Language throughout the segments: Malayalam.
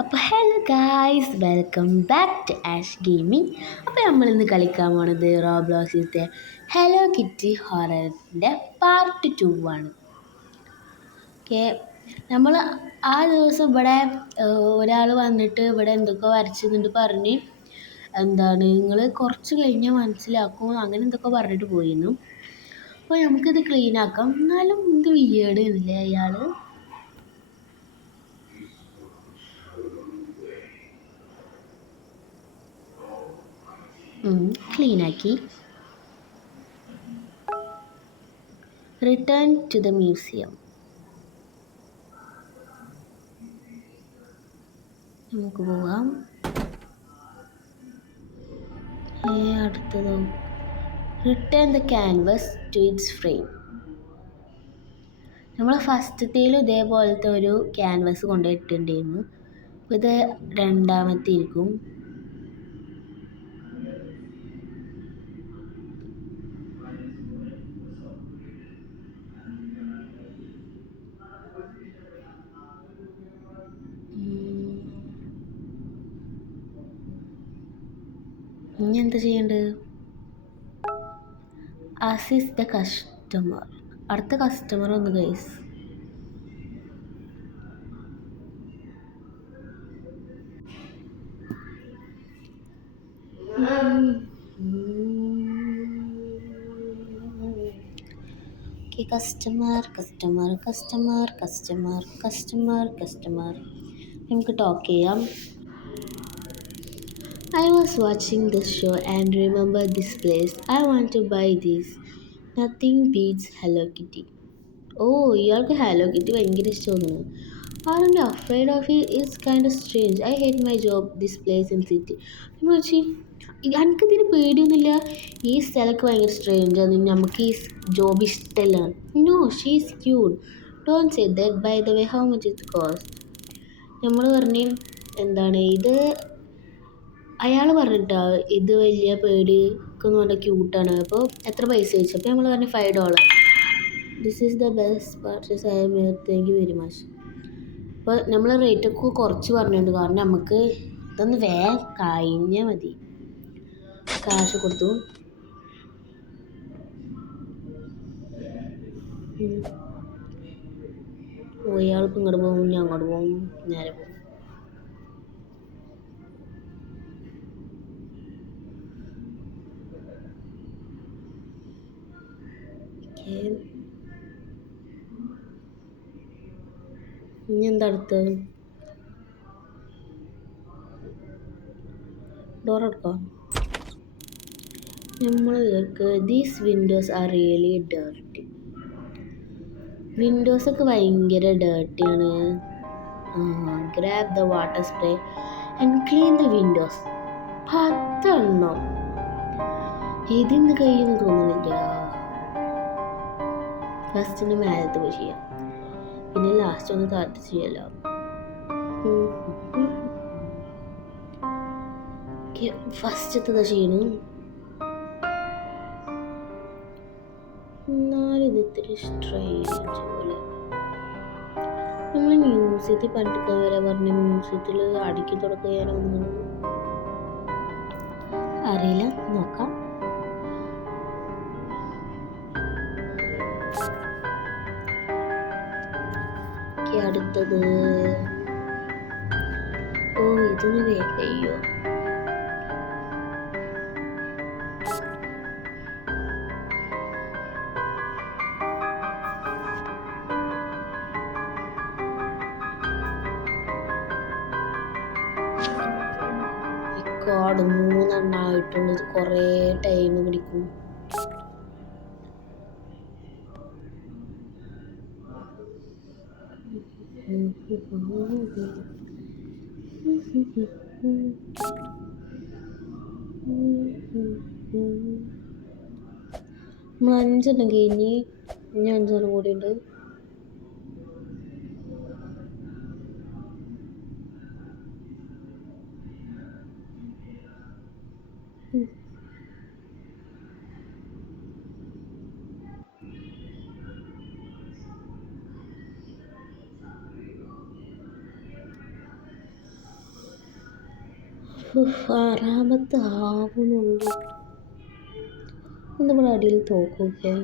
അപ്പോൾ hello guys, welcome back to Ash gaming. അപ്പോൾ നമ്മളിന്ന് കളിക്കാൻ പോണത് റോബ്ലോക്സിലത്തെ ഹലോ കിറ്റി ഹൊററിൻ്റെ പാർട്ട് 2 ആണ്. ഓക്കെ, നമ്മൾ ആ ദിവസം ഇവിടെ ഒരാൾ വന്നിട്ട് ഇവിടെ എന്തൊക്കെ വരച്ചെന്നിട്ട് പറഞ്ഞ് നിങ്ങൾ കുറച്ച് കഴിഞ്ഞാൽ മനസ്സിലാക്കും അങ്ങനെ എന്തൊക്കെ പറഞ്ഞിട്ട് പോയിരുന്നു. അപ്പോൾ നമുക്കിത് ക്ലീൻ ആക്കാം. എന്നാലും ഇത് വിയേർഡ് ഇല്ലേ അയാൾ. ക്ലീനാക്കി. Return to the museum. നമുക്ക് പോകാം. അടുത്തതോ return the canvas to its frame. നമ്മൾ ഫസ്റ്റത്തേലും ഇതേപോലത്തെ ഒരു ക്യാൻവസ് കൊണ്ടുപോയിട്ടുണ്ടായിരുന്നു. അപ്പോൾ ഇത് രണ്ടാമത്തെ ഇരിക്കും. ഇനി എന്താ ചെയ്യേണ്ടത്? Assist the customer. അടുത്ത കസ്റ്റമർ ഒന്ന് ഗൈസ്. കസ്റ്റമർ നമുക്ക് ടോക്ക് ചെയ്യാം. I was watching this show and remember this place. I want to buy this. Nothing beats Hello Kitty. Oh, ഇയാൾക്ക് ഹലോ കിറ്റി ഭയങ്കര ഇഷ്ടമാണ്. Aren't you afraid of it? It's kind of strange. I hate my job, this place in city. എനിക്ക് ഇതിന് പേടിയൊന്നുമില്ല. ഈ സ്ഥലമൊക്കെ ഭയങ്കര സ്ട്രേഞ്ചാണ്. നമുക്ക് ഈ ജോബ് ഇഷ്ടമല്ല. No, she's cute. Don't say that. By the way, how much it cost? നമ്മൾ പറഞ്ഞ് ഇത് അയാൾ പറഞ്ഞിട്ടാ ഇത് വലിയ പേടിക്കൊന്നും വേണ്ട, ക്യൂട്ടാണ്. അപ്പോൾ എത്ര പൈസ ചോദിച്ചു? അപ്പോൾ നമ്മൾ പറഞ്ഞു $5. This is the best purchase I have made, thank you very much. അപ്പോൾ നമ്മൾ റേറ്റൊക്കെ കുറച്ച് പറഞ്ഞിട്ടുണ്ട്, കാരണം നമുക്ക് ഇതൊന്ന് വേഗം കഴിഞ്ഞാൽ മതി. കാശ് കൊടുത്തു. ഇയാൾക്ക് ഇങ്ങോട്ട് പോകും, ഞാൻ അങ്ങോട്ട് പോകും, നേരെ പോകും. ഇനി എന്താ അടുത്തത്? ഡോർ എടുക്കാം. നമ്മൾ these windows are really dirty. വിൻഡോസൊക്കെ ഭയങ്കര ഡേർട്ടിയാണ്. Grab the water spray and clean the windows. 10 എണ്ണം. ഇതിന്ന് കഴിയുമെന്ന് തോന്നുന്നില്ല. ഫസ്റ്റിന് മേലത്ത് പോയി ചെയ്യാം, പിന്നെ ലാസ്റ്റ് ഒന്ന് താഴ്ത്തി ചെയ്യല്ലോ. ഫസ്റ്റത്തെ ചെയ്യണം. എന്നാലും ഇത് ഇത്തിരി സ്ട്രേഞ്ച് പോലെ. നമ്മൾ മ്യൂസിയത്തിൽ പണ്ടൊക്കെ വരെ പറഞ്ഞ മ്യൂസിയത്തിൽ അടുക്കി തുടക്കുകയാണോ അറിയില്ല, നോക്കാം. അടുത്തത് ഇതൊന്ന് വേഗം കഴിയോ? കാർഡ് 3 എണ്ണമായിട്ടുണ്ട്. ഇത് കുറേ ടൈം പിടിക്കും. നമ്മൾ 5 കഴിഞ്ഞ് ഇനി 5 കൂടി ഉണ്ട്. ആറാമത്തെ ആവുന്നുള്ളൂ. നമ്മുടെ അടിയിൽ തോക്കൊക്കെ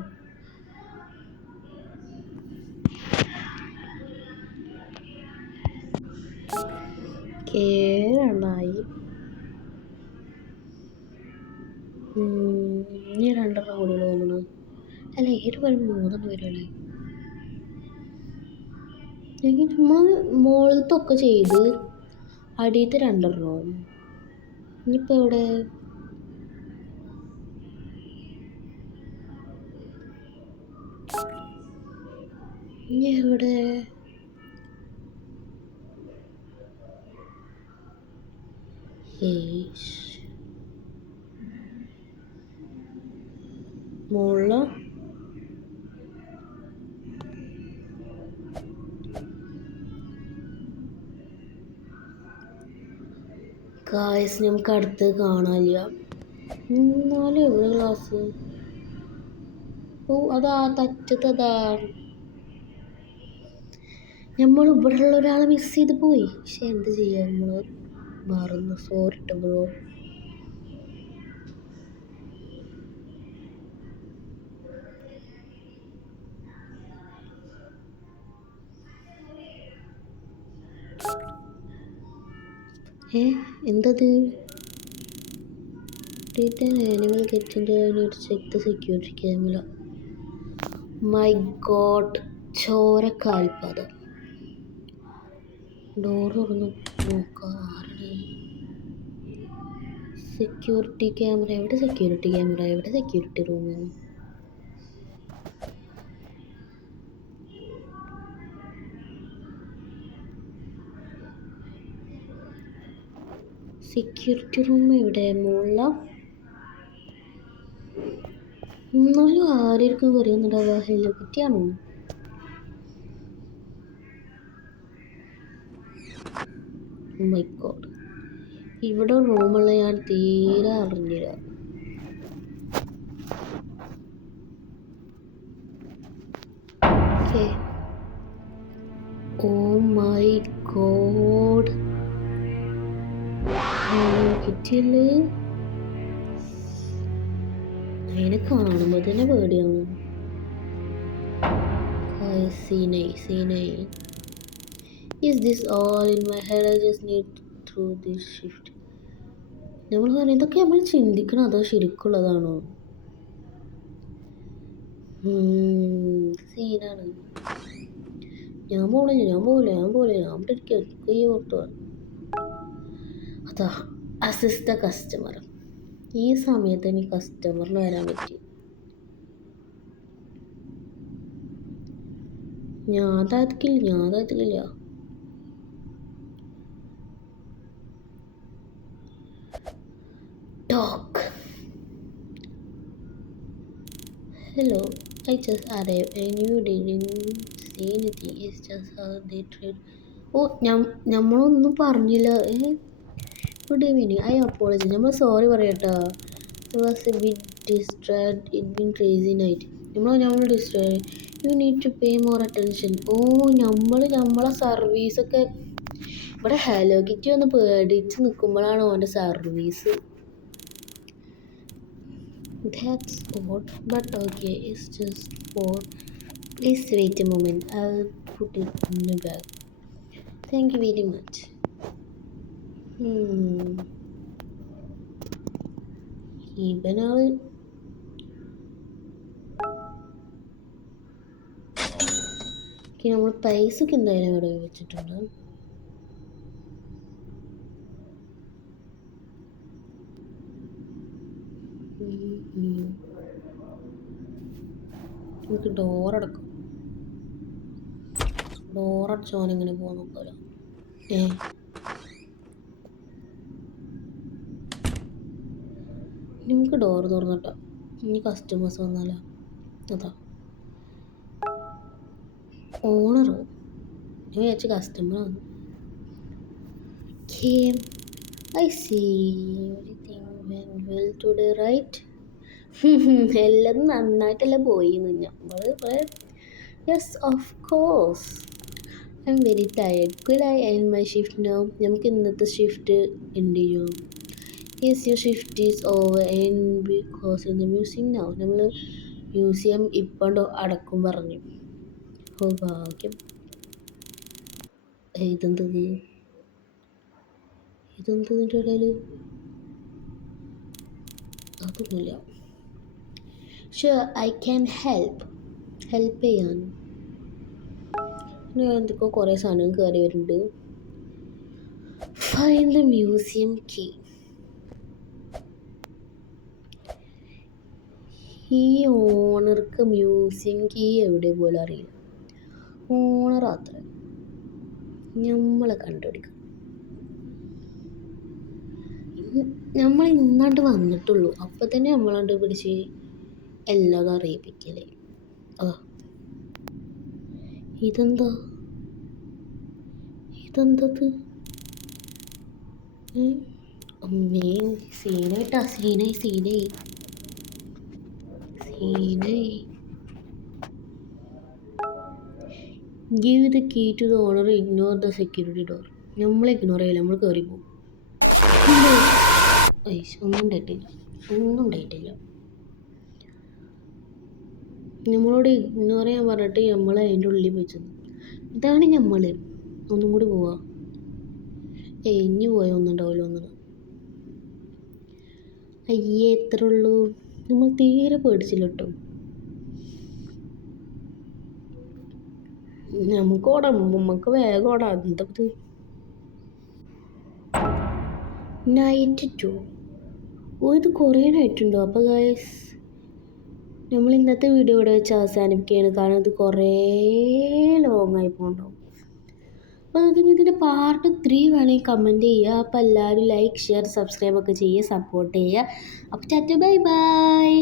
കേരളായി. ഇനി രണ്ടെണ്ണം കൂടി തോന്നണം. അല്ല, ഏഴ് വരുമ്പോൾ മൂന്നെണ്ണം വരുമല്ലേ. എനിക്ക് നമ്മൾ മുകളിലത്തൊക്കെ ചെയ്ത് അടിയത്തെ രണ്ടെണ്ണവും. ഇനിയിപ്പോൾ എവിടെ? ഇനി എവിടെ? മുകളിലോ? ഗായ്സ് നമുക്ക് അടുത്ത് കാണാനില്ല. എന്നാലും എവിടെ ക്ലാസ്? ഓ, അതാ തറ്റത്തതാ. നമ്മൾ ഇവിടെയുള്ള ഒരാളെ മിസ് ചെയ്ത് പോയി. പക്ഷെ എന്ത് ചെയ്യാൻ, നമ്മൾ മറന്നു. സോറി ട്ടോ ബ്രോ. എന്തത്? Animal get into need to check the security camera. My god, ചോരക്കാൽപാദം. ഡോർ തുറന്ന് നോക്കാറുണ്ട്. സെക്യൂരിറ്റി ക്യാമറ എവിടെ? സെക്യൂരിറ്റി ക്യാമറ എവിടെ? സെക്യൂരിറ്റി റൂമിൽ സെക്യൂരിറ്റി റൂം എവിടെ? മുകളില? എന്നാലും ആരെയൊക്കെ പറയുന്നുണ്ടാവുക? ഹലോ കിറ്റിയാണോ? മൈ ഗോഡ്, ഇവിടെ റൂമുള്ള ഞാൻ തീരെ അറിഞ്ഞില്ല. ഓ മൈ ഗോഡ്, കിറ്റിയല്ലേ? അതിനെ കാണുമ്പോൾ തന്നെ പേടിയാണ്. Is this all in my head? I just need through this shift. നമ്മൾ പറയുന്നതൊക്കെ നമ്മൾ ചിന്തിക്കണം, അതോ ശരിക്കുള്ളതാണോ? സീനാണ്. ഞാൻ ഇവിടെ കൈ ഓർത്തു. അതാ അസിസ്റ്റ് ദ കസ്റ്റമർ. ഈ സമയത്ത് എനിക്ക് കസ്റ്റമറിന് വരാൻ പറ്റി. ഞാൻ താത്തിക്കില്ല. Talk. Hello, I just arrived and you didn't say anything. It's just how they treat. ഓ, നമ്മളൊന്നും പറഞ്ഞില്ല. Good evening, I apology. നമ്മൾ സോറി പറയട്ടോ. It was a bit distracted. It's been crazy night. നമ്മൾ distract. You need to pay more attention. Oh, നമ്മളെ സർവീസൊക്കെ ഇവിടെ ഹലോ കിറ്റി ഒന്ന് പേടിച്ച് നിൽക്കുമ്പോഴാണ് അവൻ്റെ service. That's odd, but okay, it's just for. Please wait a moment. I'll put it in the bag. Thank you very much. ഇവനാള് നമ്മൾ പൈസക്ക് എന്തായാലും ഇവിടെ വെച്ചിട്ടുണ്ട്. നമുക്ക് ഡോറടക്കാം. ഡോറടച്ചോനെങ്ങനെ പോകാൻ നോക്കാലോ. നമുക്ക് ഡോറ് തുറന്നിട്ടോ. ഇനി കസ്റ്റമേഴ്സ് വന്നാലോ? അതാ ഓണർ. ഞാൻ വിചാരിച്ച കസ്റ്റമറാണ്. I see everything went well today, right? എല്ലാം നന്നായിട്ടല്ല പോയിന്ന് നമ്മൾ. Yes, of course. I'm very tired. Could I end my shift now? നമുക്ക് ഇന്നത്തെ ഷിഫ്റ്റ് എൻഡ് ചെയ്യാം. Yes, your shift is over and because in the museum now നമ്മൾ മ്യൂസിയം ഇപ്പണ്ട് അടക്കും പറഞ്ഞു. ഓ ഭാഗ്യം. ഇതെന്തത് ഇതെന്തതിൻ്റെ ഇടയിൽ അതൊന്നുമില്ല. ഷുവർ ഐ ക്യാൻ ഹെൽപ്പ് ചെയ്യാൻ. എന്തൊക്കെയോ കുറേ സാധനം കയറി വരുന്നുണ്ട്. Find the museum key. ഈ ഓണർക്ക് മ്യൂസിയം കീ എവിടെ പോലും അറിയില്ല. ഓണർ അത്ര നമ്മളെ കണ്ടുപിടിക്കും. നമ്മൾ ഇന്നാണ്ട് വന്നിട്ടുള്ളൂ, അപ്പം തന്നെ നമ്മളാണ്ട് പിടിച്ച് എല്ലാതും അറിയിപ്പിക്കലേ. ആ ഇതെന്താ ഇതെന്തത് അമ്മേ, സീനായിട്ടാ, സീനായി. Give the key to the owner, ignore the security door. നമ്മൾ ഇഗ്നോർ ചെയ്യില്ല, നമ്മൾ കയറി പോകും. ഒന്നും ഉണ്ടായിട്ടില്ല. നമ്മളോട് ഇഗ്നോർ ചെയ്യാൻ പറഞ്ഞിട്ട് നമ്മൾ അതിൻ്റെ ഉള്ളിൽ വെച്ചത്. ഇതാണ് നമ്മൾ. ഒന്നും കൂടി പോവാ. ഇനി പോയാൽ ഒന്നും ഉണ്ടാവില്ല. അയ്യേ, എത്ര ഉള്ളൂ. നമ്മൾ തീരെ പേടിച്ചില്ല കേട്ടോ. നമുക്ക് വേഗം ഓടാം. എന്തത് നൈറ്റ് 2. ഇത് കുറേ നൈറ്റുണ്ടോ? അപ്പോൾ ഗൈസ്, നമ്മൾ ഇന്നത്തെ വീഡിയോ ഇവിടെ വെച്ച് അവസാനിപ്പിക്കുകയാണ്. കാരണം ഇത് കുറേ ലോങ് ആയി പോകണ്ടാവും. അപ്പോൾ നിങ്ങൾക്ക് ഇതിൻ്റെ പാർട്ട് 3 വേണമെങ്കിൽ കമൻറ്റ് ചെയ്യുക. അപ്പോൾ എല്ലാവരും ലൈക്ക്, ഷെയർ, സബ്സ്ക്രൈബ് ഒക്കെ ചെയ്യുക, സപ്പോർട്ട് ചെയ്യുക. അപ്പോൾ ടാറ്റ, ബൈ ബൈ.